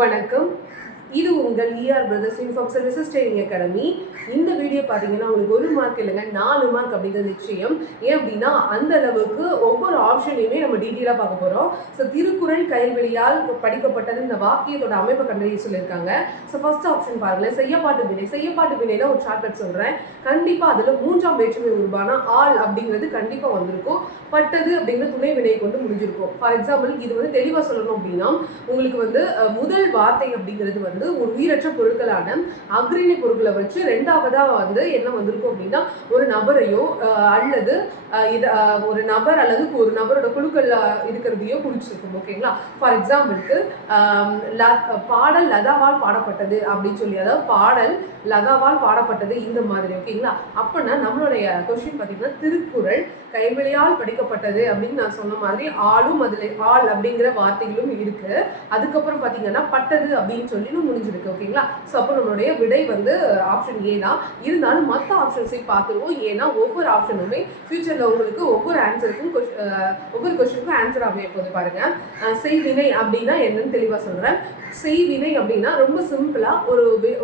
வணக்கம். இது உங்கள் ER brothers uniform services training academy. இந்த வீடியோ பார்த்தீங்கன்னா உங்களுக்கு 1 மார்க் இல்லைங்க 4 மார்க் அப்படிங்கிறது நிச்சயம். ஏன் அப்படின்னா அந்த அளவுக்கு ஒவ்வொரு ஆப்ஷனையுமே நம்ம டீட்டெயிலாக பார்க்க போகிறோம். ஸோ திருக்குறள் கயல்வெளியால் படிக்கப்பட்டது இந்த வாக்கியத்தோட அமைப்பை கண்டறிய சொல்லியிருக்காங்க. ஸோ ஃபர்ஸ்ட் ஆப்ஷன் பாருங்களேன், செய்யப்பாட்டு வினை. செய்யப்பாட்டு வினையில ஒரு ஷார்ட்கட் சொல்கிறேன். கண்டிப்பாக அதில் 3ஆம் வேற்றுமை உருவான ஆள் அப்படிங்கிறது கண்டிப்பாக வந்திருக்கும். பட்டது அப்படிங்கிற துணை வினையை கொண்டு முடிஞ்சிருக்கும். ஃபார் எக்ஸாம்பிள் இது வந்து தெளிவாக சொல்லணும் அப்படின்னா உங்களுக்கு வந்து முதல் வார்த்தை அப்படிங்கிறது வந்து ஒரு உயிரற்ற பொருட்களான அக்ரிணி பொருட்களை வச்சு ரெண்டாவதா வந்து என்ன வந்திருக்கும் அப்படின்னா ஒரு நபரையோ அல்லது ஒரு நபர் அல்லது ஒரு நபரோட குழுக்கள் இருக்கிறதையோ குறிச்சிருக்கும். ஓகேங்களா? ஃபார் எக்ஸாம்பிளுக்கு பாடல் லதாவால் பாடப்பட்டது அப்படின்னு சொல்லி, அதாவது பாடல் லதாவால் பாடப்பட்டது இந்த மாதிரி. ஓகேங்களா? அப்படின்னா நம்மளுடைய கொஸ்டின் பார்த்தீங்கன்னா திருக்குறள் கைவெளியால் படிக்கப்பட்டது அப்படின்னு நான் சொன்ன மாதிரி ஆளும் அதில் ஆள் அப்படிங்கிற வார்த்தைகளும் இருக்கு. அதுக்கப்புறம் பார்த்தீங்கன்னா பட்டது அப்படின்னு சொல்லி முடிஞ்சிருக்கு. ஓகேங்களா? ஸோ அப்போ நம்மளுடைய விடை வந்து ஆப்ஷன் ஏ தான். இருந்தாலும் மற்ற ஆப்ஷன்ஸையும் பார்த்துருவோம். ஏன்னா ஒவ்வொரு ஆப்ஷனுமே ஃபியூச்சரில் உங்களுக்கு ஒவ்வொரு ஆன்சருக்கும் ஒவ்வொரு கொஸ்டினுக்கும் ஆன்சர் அமைய போது பாருங்க. செய்வினை அப்படின்னா என்னன்னு தெளிவாக சொல்கிறேன். செய்வினை அப்படின்னா ரொம்ப சிம்பிளாக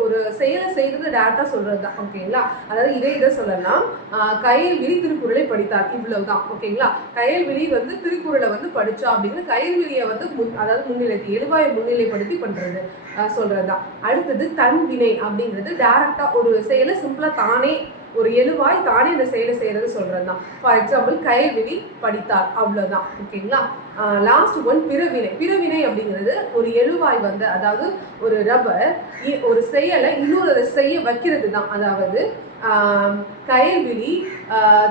ஒரு செயலை செய்கிறது டேரக்டாக சொல்கிறது தான். ஓகேங்களா? அதாவது இதை சொல்லலாம். கயல்விழி திருக்குறளை படித்தார், இவ்வளவுதான். ஓகேங்களா? கயல்விழி வந்து திருக்குறளை வந்து படித்தா அப்படின்னு கயல்விழியை வந்து அதாவது முன்னிலைக்கு எழுவாயை முன்னிலைப்படுத்தி பண்ணுறது சொல்கிறதுதான். அடுத்தது தன்வினை அப்படிங்கிறது டேரக்டாக ஒரு செயலை சிம்பிளாக தானே ஒரு எழுவாய் தானே இந்த செயலை செய்கிறது சொல்கிறது தான். ஃபார் எக்ஸாம்பிள் கயல்விழி படித்தார், அவ்வளோதான். ஓகேங்களா? லாஸ்ட் ஒன் பிறவினை. பிறவினை அப்படிங்கிறது ஒரு எழுவாய் வந்து, அதாவது ஒரு ரப்பர் ஒரு செயலை இன்னொரு செய்ய வைக்கிறது தான். அதாவது கயல்விழி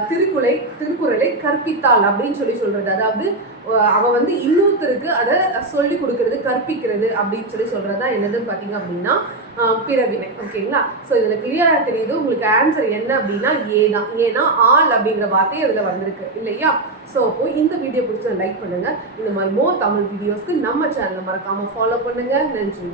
திருக்குறளை கற்பித்தாள் அப்படின்னு சொல்லி சொல்றது. அதாவது அவ வந்து இன்னொருத்தருக்கு அதை சொல்லி கொடுக்கறது, கற்பிக்கிறது அப்படின்னு சொல்லி சொல்றதா என்னதுன்னு பார்த்தீங்க அப்படின்னா பிறவினை. ஓகேங்களா? ஸோ இதில் கிளியராக தெரியுது உங்களுக்கு ஆன்சர் என்ன அப்படின்னா ஏ தான். ஏன்னா ஆள் அப்படிங்கிற வார்த்தை அதில் வந்திருக்கு இல்லையா? ஸோ அப்போ இந்த வீடியோ பிடிச்ச லைக் பண்ணுங்க. இந்த மாதிரி மோர் தமிழ் வீடியோஸ்க்கு நம்ம சேனலை மறக்காம ஃபாலோ பண்ணுங்க. நன்றி.